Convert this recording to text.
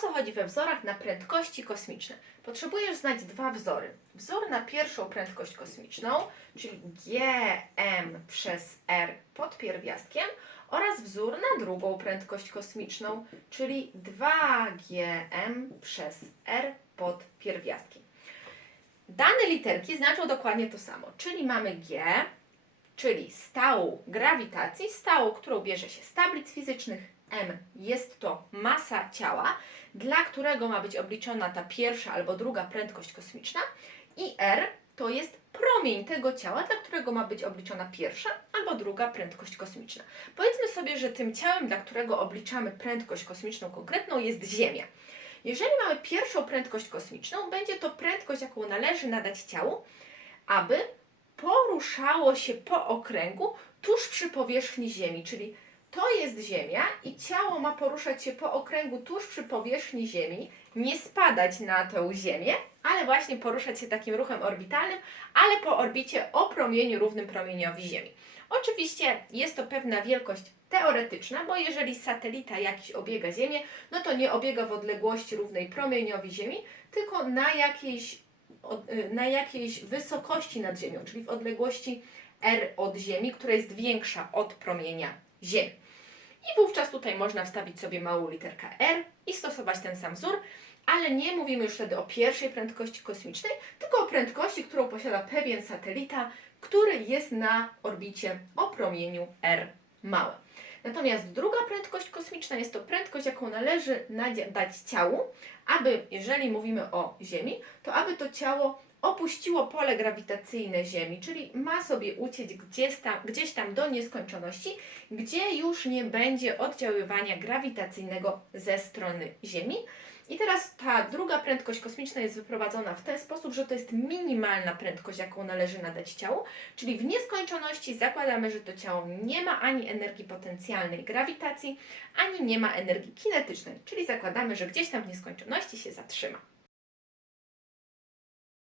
co chodzi we wzorach na prędkości kosmiczne? Potrzebujesz znać dwa wzory. Wzór na pierwszą prędkość kosmiczną, czyli gm przez r pod pierwiastkiem oraz wzór na drugą prędkość kosmiczną, czyli 2gm przez r pod pierwiastkiem. Dane literki znaczą dokładnie to samo, czyli mamy g, czyli stałą grawitacji, stałą, którą bierze się z tablic fizycznych. M jest to masa ciała, dla którego ma być obliczona ta pierwsza albo druga prędkość kosmiczna i R to jest promień tego ciała, dla którego ma być obliczona pierwsza albo druga prędkość kosmiczna. Powiedzmy sobie, że tym ciałem, dla którego obliczamy prędkość kosmiczną konkretną jest Ziemia. Jeżeli mamy pierwszą prędkość kosmiczną, będzie to prędkość, jaką należy nadać ciału, aby poruszało się po okręgu tuż przy powierzchni Ziemi, czyli to jest Ziemia i ciało ma poruszać się po okręgu tuż przy powierzchni Ziemi, nie spadać na tę Ziemię, ale właśnie poruszać się takim ruchem orbitalnym, ale po orbicie o promieniu równym promieniowi Ziemi. Oczywiście jest to pewna wielkość teoretyczna, bo jeżeli satelita jakiś obiega Ziemię, no to nie obiega w odległości równej promieniowi Ziemi, tylko na jakiejś, na jakiejś wysokości nad Ziemią, czyli w odległości r od Ziemi, która jest większa od promienia Ziemi. I wówczas tutaj można wstawić sobie małą literkę R i stosować ten sam wzór, ale nie mówimy już wtedy o pierwszej prędkości kosmicznej, tylko o prędkości, którą posiada pewien satelita, który jest na orbicie o promieniu R małe. Natomiast druga prędkość kosmiczna jest to prędkość, jaką należy dać ciału, aby, jeżeli mówimy o Ziemi, to aby to ciało opuściło pole grawitacyjne Ziemi, czyli ma sobie uciec gdzieś tam, gdzieś tam do nieskończoności, gdzie już nie będzie oddziaływania grawitacyjnego ze strony Ziemi. I teraz ta druga prędkość kosmiczna jest wyprowadzona w ten sposób, że to jest minimalna prędkość, jaką należy nadać ciału, czyli w nieskończoności zakładamy, że to ciało nie ma ani energii potencjalnej grawitacji, ani nie ma energii kinetycznej, czyli zakładamy, że gdzieś tam w nieskończoności się zatrzyma.